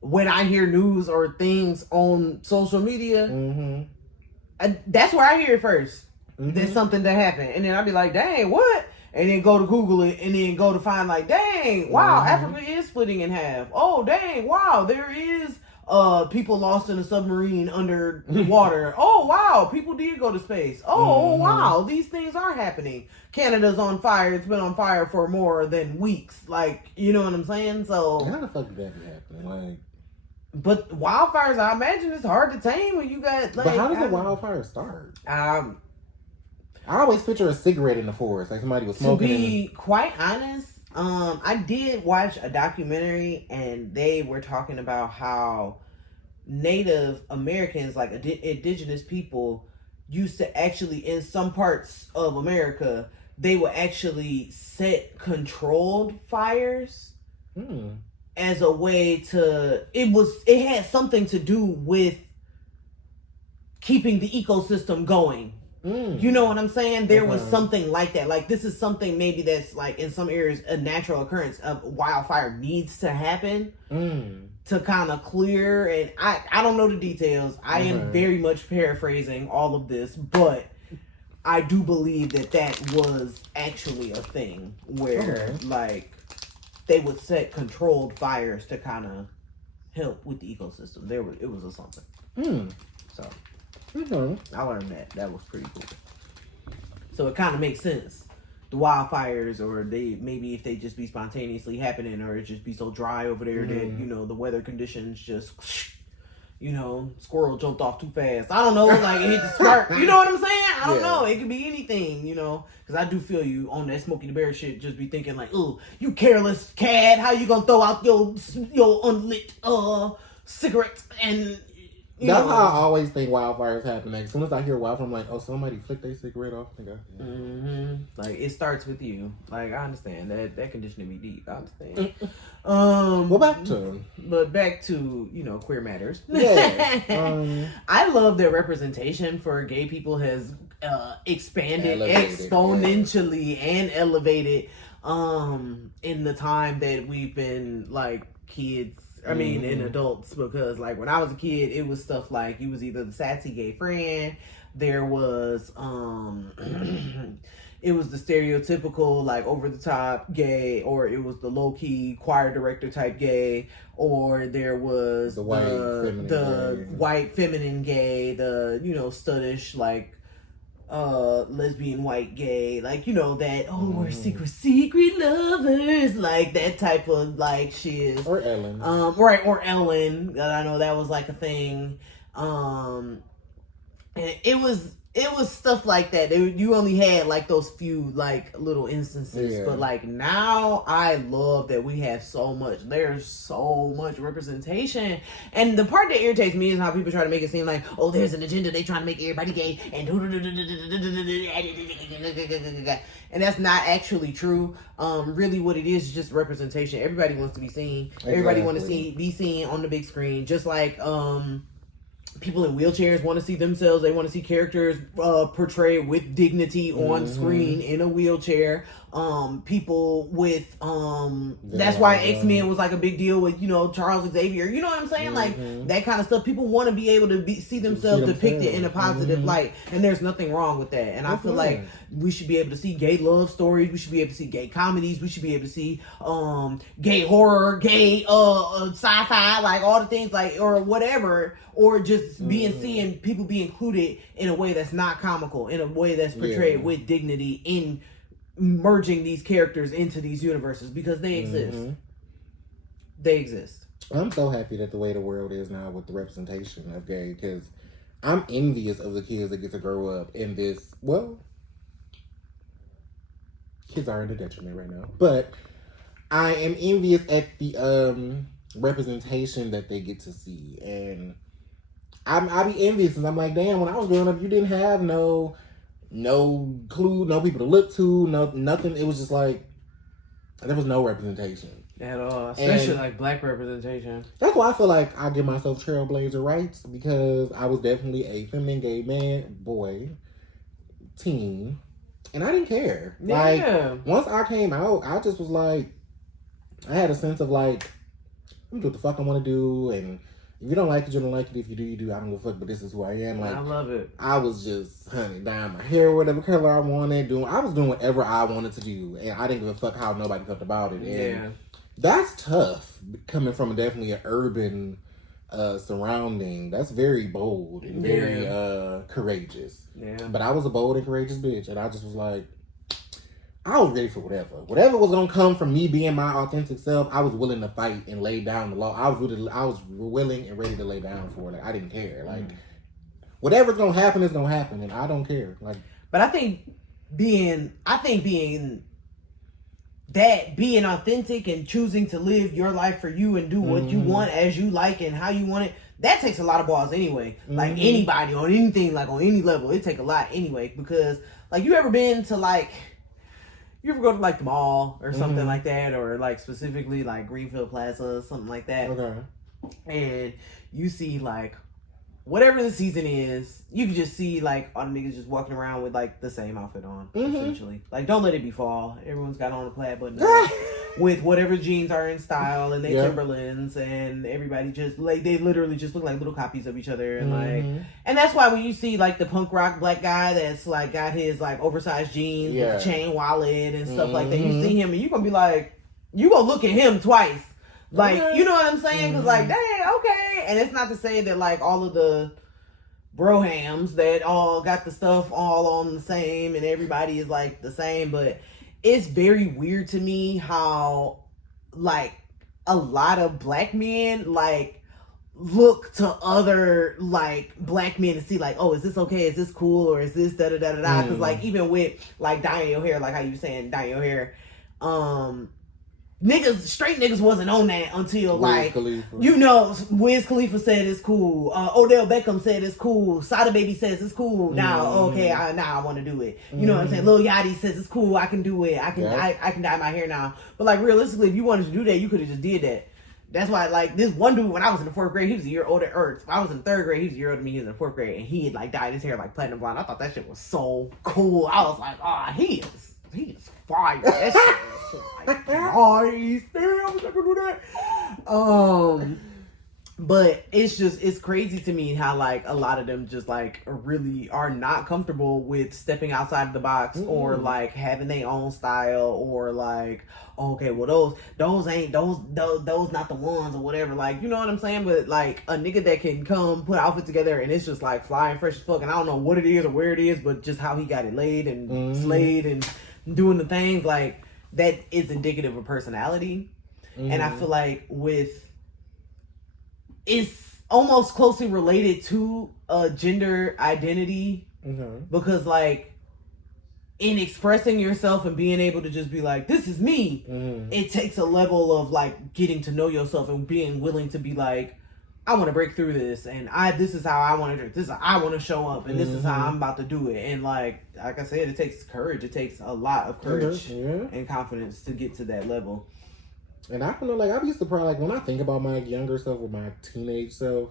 when I hear news or things on social media, that's where I hear it first. There's something that happened. And then I'll be like, dang, what? And then go to Google it and then go to find like, dang, wow, Africa is splitting in half. Oh, dang, wow, there is people lost in a submarine under water. Oh, wow, people did go to space. Oh, wow, these things are happening. Canada's on fire. It's been on fire for more than weeks. Like, you know what I'm saying? So how the fuck did that be happening? Like, but wildfires, I imagine it's hard to tame when you got like. But how does a wildfire start? I always picture a cigarette in the forest, like somebody was smoking. To be quite honest, I did watch a documentary, and they were talking about how Native Americans, like indigenous people, used to actually, in some parts of America, they would actually set controlled fires. As a way to, it had something to do with keeping the ecosystem going. You know what I'm saying? There was something like that. Like, this is something maybe that's like in some areas a natural occurrence of wildfire needs to happen to kind of clear. And I don't know the details. I am very much paraphrasing all of this, but I do believe that was actually a thing where like they would set controlled fires to kind of help with the ecosystem. It was a something. So I learned that. That was pretty cool. So it kind of makes sense. The wildfires, or maybe if they just be spontaneously happening, or it just be so dry over there that the weather conditions just, squirrel jumped off too fast. I don't know, like it hit the spark. You know what I'm saying? I don't know. It could be anything, because I do feel you on that Smokey the Bear shit. Just be thinking like, oh, you careless cat. How you gonna throw out your unlit cigarettes and. That's how I always think wildfires happen. Like, as soon as I hear wildfire, I'm like, oh, somebody flicked their cigarette off. Like, it starts with you. Like, I understand that condition be deep. I understand. Back to queer matters. Yeah. I love that representation for gay people has expanded exponentially and elevated in the time that we've been like kids. I mean, in adults, because like when I was a kid, it was stuff like you was either the sassy gay friend, there was it was the stereotypical like over the top gay, or it was the low key choir director type gay, or there was the white feminine gay, the studdish like lesbian white gay, like that we're secret lovers, like that type of like shit, or Ellen, or Ellen. I know that was like a thing, and it was stuff like that. You only had like those few like little instances, but like now I love that we have so much. There's so much representation, and the part that irritates me is how people try to make it seem like, oh, there's an agenda. They trying to make everybody gay, and that's not actually true. Really, what it is just representation. Everybody wants to be seen. Everybody want to be seen on the big screen, just like people in wheelchairs want to see themselves. They want to see characters portrayed with dignity on screen in a wheelchair. People with that's why X-Men was like a big deal with Charles Xavier. You know what I'm saying? Like that kind of stuff. People want to be able to see themselves depicted in a positive light, and there's nothing wrong with that. And I feel like we should be able to see gay love stories. We should be able to see gay comedies. We should be able to see gay horror, gay sci-fi, like all the things like or whatever, or just seeing people be included in a way that's not comical, in a way that's portrayed with dignity, in merging these characters into these universes, because they exist. They exist. I'm so happy that the way the world is now with the representation of gay, because I'm envious of the kids that get to grow up in this. Well, kids are in a detriment right now, but I am envious at the representation that they get to see, and I be envious because I'm like, damn, when I was growing up, you didn't have no clue, no people to look to, nothing. It was just like there was no representation at all, especially like black representation. That's why I feel like I give myself trailblazer rights, because I was definitely a feminine gay man, boy, teen, and I didn't care. Yeah. Like, once I came out, I just was like, I had a sense of like, I'm do what the fuck I want to do, and if you don't like it, you don't like it. If you do, you do. I don't give a fuck, but this is who I am. Like, I love it. I was just, dyeing my hair whatever color I wanted, I was doing whatever I wanted to do, and I didn't give a fuck how nobody felt about it. And that's tough, coming from definitely an urban surrounding. That's very bold and very courageous. Yeah. But I was a bold and courageous bitch, and I just was like, I was ready for whatever. Whatever was gonna come from me being my authentic self, I was willing to fight and lay down the law. I was willing and ready to lay down for it. Like, I didn't care. Like, whatever's gonna happen is gonna happen, and I don't care. Like, but I think being authentic and choosing to live your life for you and do what you want as you like and how you want it, that takes a lot of balls anyway. Like, anybody on anything, like on any level, it take a lot anyway. Because like, you ever been to like, you ever go to like the mall or something like that, or like specifically like Greenfield Plaza or something like that? Okay. And you see like whatever the season is, you can just see like all the niggas just walking around with like the same outfit on, essentially. Like, don't let it be fall. Everyone's got on a plaid button with whatever jeans are in style and they Timberlands, and everybody just like, they literally just look like little copies of each other. And like, and that's why when you see like the punk rock black guy that's like got his like oversized jeans with the chain wallet and stuff like that, you see him and you gonna be like, you gonna look at him twice. Like, you know what I'm saying? Because, like, dang, okay. And it's not to say that, like, all of the brohams that all got the stuff all on the same and everybody is, like, the same. But it's very weird to me how, like, a lot of black men, like, look to other, like, black men to see, like, oh, is this okay? Is this cool? Or is this da-da-da-da-da? Because, like, even with, like, dyeing your hair, like how you were saying, dyeing your hair, straight niggas wasn't on that until Wiz Khalifa. You know, Wiz Khalifa said it's cool. Odell Beckham said it's cool. Sada Baby says it's cool. Now, okay, now I want to do it. You know what I'm saying? Lil Yachty says it's cool. I can do it. I can dye my hair now. But like, realistically, if you wanted to do that, you could have just did that. That's why, like, this one dude, when I was in the 4th grade, he was a year older. Or I was in 3rd grade, he was a year older than me. He was in the 4th grade, and he had like dyed his hair like platinum blonde. I thought that shit was so cool. I was like, he is fire. That shit was like nice. Damn, I was like, do that. But it's crazy to me how like a lot of them just like really are not comfortable with stepping outside of the box or like having their own style, or like, okay, well those ain't those not the ones or whatever. Like, you know what I'm saying? But like, a nigga that can come put outfit together and it's just like flying fresh as fuck, and I don't know what it is or where it is, but just how he got it laid and slayed and doing the things, like, that is indicative of personality. And I feel like it's almost closely related to gender identity, because like, in expressing yourself and being able to just be like, this is me, it takes a level of like getting to know yourself and being willing to be like, I want to break through this, and this is how I want to do it. This is how I want to show up, and this is how I'm about to do it. And like I said, it takes courage. It takes a lot of courage and confidence to get to that level. And I don't know, like, I used to probably, like, when I think about my younger self or my teenage self,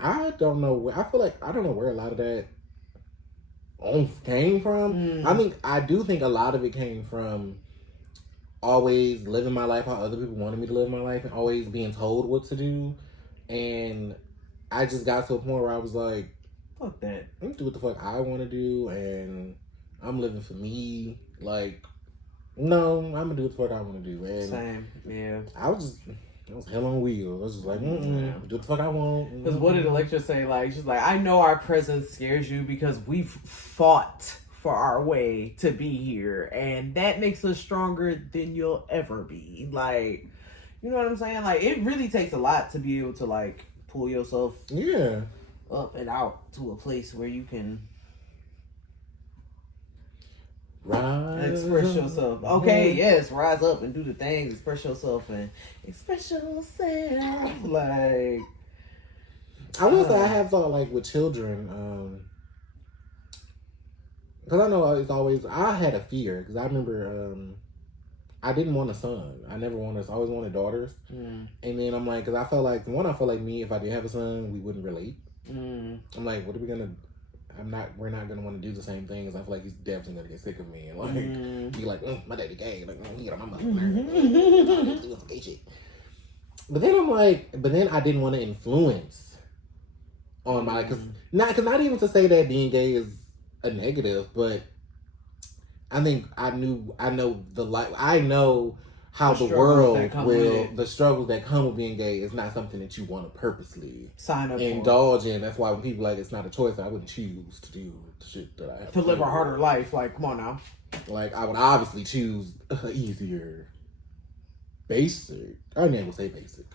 I don't know where, I feel like, I don't know where a lot of that came from. I mean, I do think a lot of it came from always living my life how other people wanted me to live my life and always being told what to do. And I just got to a point where I was like, fuck that. I'm gonna do what the fuck I want to do, and I'm living for me. Like, no, I'm gonna do what the fuck I want to do. And same, yeah. I was hell on wheels. I was just like, do what the fuck I want. Because what did Electra say? Like, she's like, I know our presence scares you because we've fought for our way to be here, and that makes us stronger than you'll ever be. Like, you know what I'm saying? Like, it really takes a lot to be able to like pull yourself up and out to a place where you can express yourself. Okay, yes, rise up and do the things, express yourself and express yourself. Like, I will say I have thought like with children, because I know it's always, I had a fear because I remember I didn't want a son. I never wanted, I always wanted daughters. And then I'm like, because I felt like me, if I did have a son, we wouldn't relate. I'm like, what are we gonna? We're not gonna want to do the same things. I feel like he's definitely gonna get sick of me and like be like, my daddy gay, like he got my mother doing some gay shit. But then I'm like, I didn't want to influence on my, because not even to say that being gay is a negative, but I think I know how the world will, the struggles that come with being gay is not something that you want to purposely indulge in. That's why when people like, it's not a choice, I wouldn't choose to do the shit that I have to live a harder life. Like, come on now. Like, I would obviously choose easier, basic. I never say basic.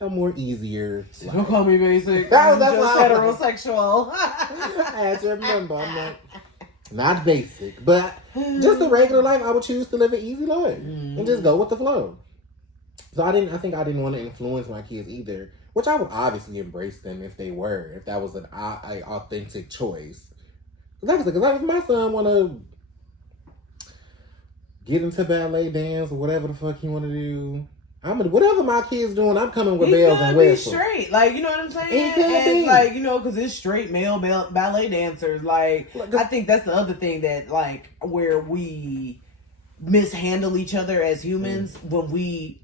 A more easier. Don't call me basic. That's heterosexual. I had to remember. I'm like, not basic, but just a regular life. I would choose to live an easy life and just go with the flow. So I think I didn't want to influence my kids either, which I would obviously embrace them if that was an authentic choice. Because if my son want to get into ballet dance or whatever the fuck he want to do, whatever my kids doing, I'm coming with bells and whistles. Be straight, like, you know what I'm saying? And like, you know, because it's straight male ballet dancers. Like, I think that's the other thing that, like, where we mishandle each other as humans when we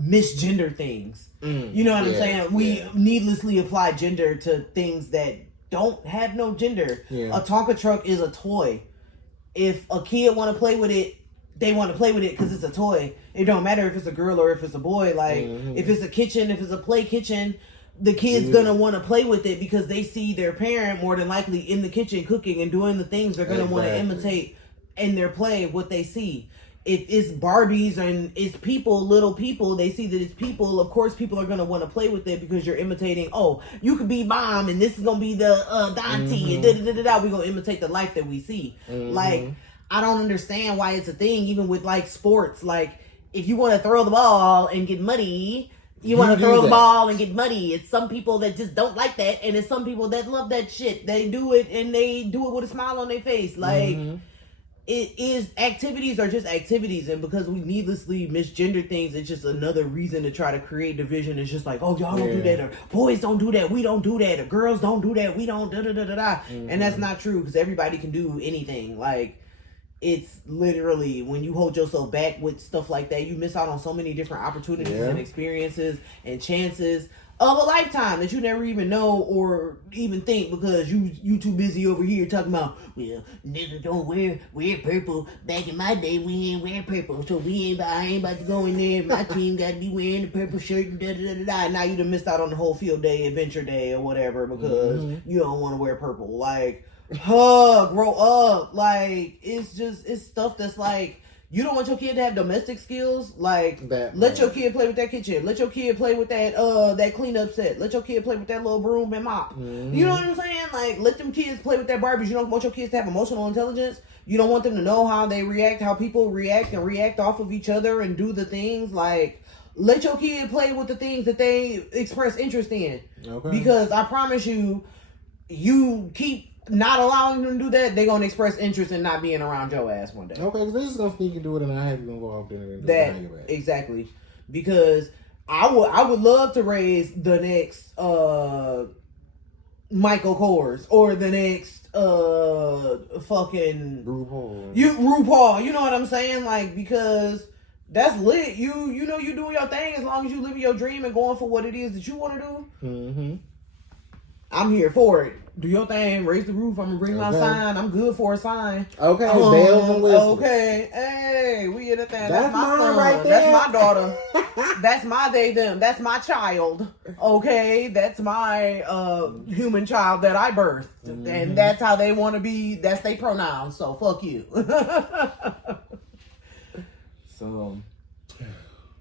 misgender things. You know what I'm saying? We needlessly apply gender to things that don't have no gender. A Tonka truck is a toy. If a kid want to play with it, they want to play with it because it's a toy. It don't matter if it's a girl or if it's a boy. Like, if it's a kitchen, if it's a play kitchen, the kid's gonna want to play with it because they see their parent more than likely in the kitchen cooking and doing the things they're gonna want to imitate in their play what they see. If it's Barbies and it's little people, they see that it's people. Of course, people are gonna want to play with it because you're imitating. Oh, you could be mom, and this is gonna be the Dante, and we're gonna imitate the life that we see. Like, I don't understand why it's a thing, even with like sports. Like, if you want to throw the ball and get muddy, you want to throw the ball and get muddy. It's some people that just don't like that, and it's some people that love that shit. They do it, and they do it with a smile on their face. Like, activities are just activities, and because we needlessly misgender things, it's just another reason to try to create division. It's just like, oh, y'all don't do that, or boys don't do that, we don't do that, or girls don't do that, we don't and that's not true, because everybody can do anything. Like, it's literally, when you hold yourself back with stuff like that, you miss out on so many different opportunities and experiences and chances of a lifetime that you never even know or even think, because you too busy over here talking about, well, niggas don't wear purple. Back in my day, we ain't wear purple, so I ain't about to go in there. My team got to be wearing the purple shirt and Now you done missed out on the whole field day, adventure day, or whatever, because you don't want to wear purple. Like, grow up. Like, it's stuff that's like, you don't want your kid to have domestic skills. Like, let your kid play with that kitchen. Let your kid play with that cleanup set. Let your kid play with that little broom and mop. You know what I'm saying? Like, let them kids play with their Barbies. You don't want your kids to have emotional intelligence. You don't want them to know how they react, how people react and react off of each other and do the things. Like, let your kid play with the things that they express interest in. Okay. Because I promise you keep not allowing them to do that, they're going to express interest in not being around your ass one day. Okay, because they're just going to sneak and do it, and I have you involved in it. Exactly. Because I would love to raise the next Michael Kors, or the next fucking RuPaul. RuPaul, you know what I'm saying? Like, because that's lit. You know you doing your thing as long as you living your dream and going for what it is that you want to do. I'm here for it. Do your thing. Raise the roof. I'm gonna bring my sign. I'm good for a sign. Okay, bells and whistles. Okay, hey, we in the thing. That's my son right there. That's my daughter. That's my they them. That's my child. Okay, that's my human child that I birthed, and that's how they want to be. That's their pronouns. So fuck you. So,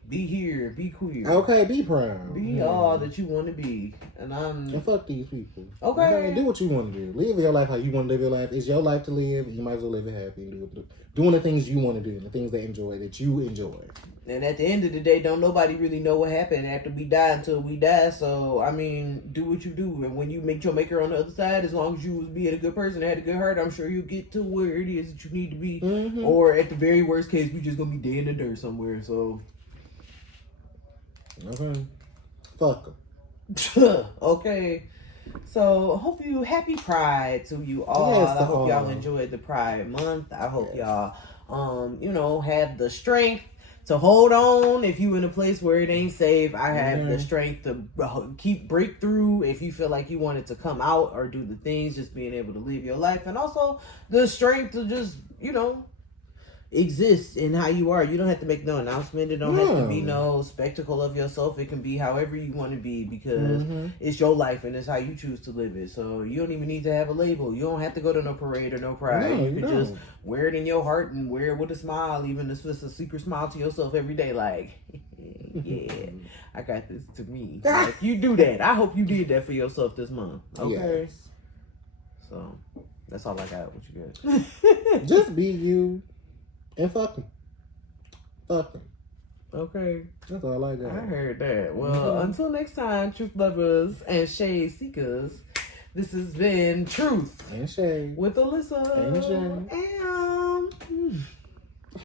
Be here. Be queer. Okay, be proud. Be all that you want to be. And fuck these people. Okay. Do what you want to do. Live your life how you want to live your life. It's your life to live. You might as well live it happy and doing the things you want to do, the things that you enjoy. And at the end of the day, don't nobody really know what happened after we die until we die. So, I mean, do what you do. And when you make your maker on the other side, as long as you was being a good person and had a good heart, I'm sure you'll get to where it is that you need to be. Mm-hmm. Or at the very worst case, we just going to be dead in the dirt somewhere. So... Okay. Fuck them. Okay. So, hope you happy Pride to you all. Yes, I hope y'all enjoyed the Pride Month. I hope y'all, have the strength to hold on if you in a place where it ain't safe. I have the strength to break through if you feel like you wanted to come out or do the things, just being able to live your life. And also the strength to just, exist in how you are. You don't have to make no announcement. It don't have to be no spectacle of yourself. It can be however you want to be because it's your life and it's how you choose to live it. So you don't even need to have a label. You don't have to go to no parade or no pride. No, you can just wear it in your heart and wear it with a smile, even if it's a secret smile to yourself every day. Like, yeah, I got this to me. Like, you do that. I hope you did that for yourself this month. Okay. Yes. So that's all I got. What you got? Just be you. And fuck them. Fuck them. Okay. That's all I got. I heard that. Well, until next time, truth lovers and shade seekers, this has been Truth and Shade with Alyssa and Shade. And